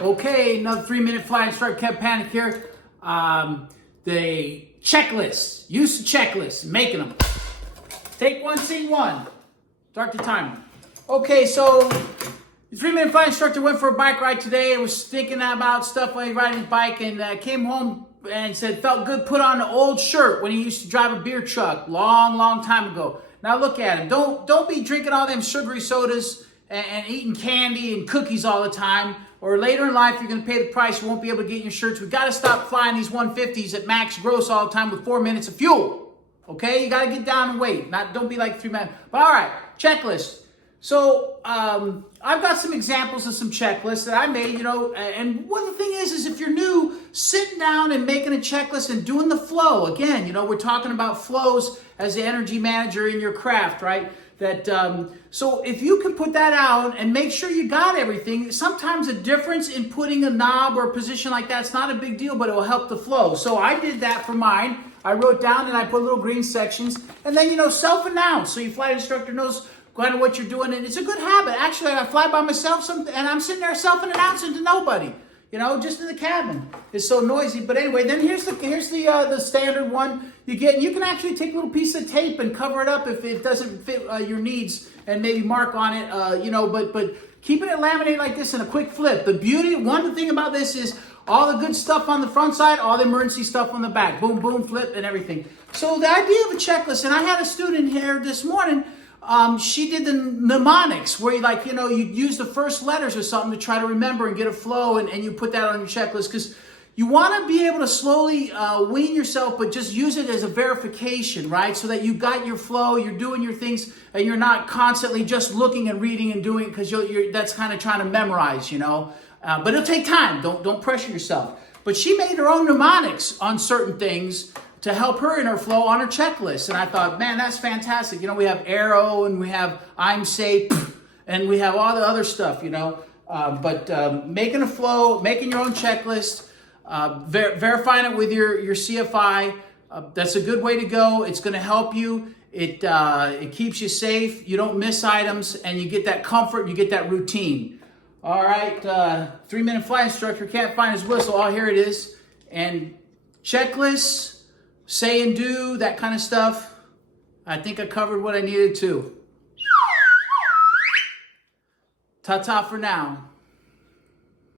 Okay, another 3-minute fly instructor kept panic here. The checklist, use the checklist, making them. Take one, scene one. Start the timer. Okay, so the 3-minute fly instructor went for a bike ride today and was thinking about stuff while he riding his bike, and came home and said felt good, put on an old shirt when he used to drive a beer truck long time ago. Now look at him. Don't be drinking all them sugary sodas and eating candy and cookies all the time, or later in life you're going to pay the price. You won't be able to get in your shirts. We've got to stop flying these 150s at max gross all the time with 4 minutes of fuel. Okay, you got to get down and wait. Don't be like 3 minutes. But all right, checklist. So I've got some examples of some checklists that I made, and one of the thing is if you're new, sitting down and making a checklist and doing the flow. Again, we're talking about flows as the energy manager in your craft, right? So if you can put that out and make sure you got everything, sometimes a difference in putting a knob or a position like that's not a big deal, but it will help the flow. So I did that for mine. I wrote down and I put little green sections, and then, self-announce. So your flight instructor knows kind of what you're doing, and it's a good habit. Actually, I fly by myself, and I'm sitting there self-announcing to nobody, just in the cabin. It's so noisy. But anyway, then here's the standard one you get. And you can actually take a little piece of tape and cover it up if it doesn't fit your needs, and maybe mark on it, but keeping it laminated like this in a quick flip. One thing about this is all the good stuff on the front side, all the emergency stuff on the back. Boom, boom, flip, and everything. So the idea of a checklist, and I had a student here this morning, she did the mnemonics where you use the first letters or something to try to remember and get a flow, and you put that on your checklist, because you want to be able to slowly wean yourself, but just use it as a verification, right? So that you got your flow, you're doing your things, and you're not constantly just looking and reading and doing it, because that's kind of trying to memorize, but it'll take time. Don't pressure yourself. But she made her own mnemonics on certain things to help her in her flow on her checklist. And I thought, man, that's fantastic. We have arrow, and we have I'm safe, and we have all the other stuff, but making a flow, making your own checklist, verifying it with your CFI, that's a good way to go. It's going to help you. It keeps you safe. You don't miss items, and you get that comfort, you get that routine. All right, 3-minute flight instructor can't find his whistle. Oh, here it is. And checklists, say and do, that kind of stuff. I think I covered what I needed to. Ta-ta for now.